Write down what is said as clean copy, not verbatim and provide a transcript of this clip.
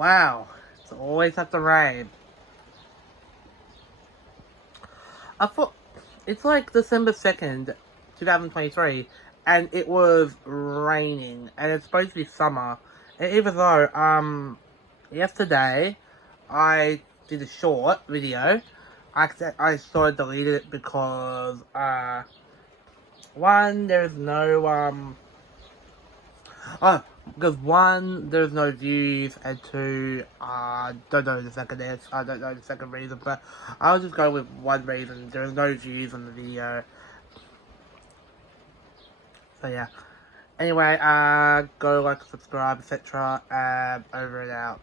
Wow, it's always have to rain. I thought it's like December 2nd, 2023, and it was raining, and it's supposed to be summer. And even though, yesterday I did a short video, I sort of deleted it because, one, there's no, oh, because one, there's no views, and two, don't know the second answer, I don't know the second reason, but I'll just go with one reason. There's no views on the video. So yeah. Anyway, go like, subscribe, etc. Over and out.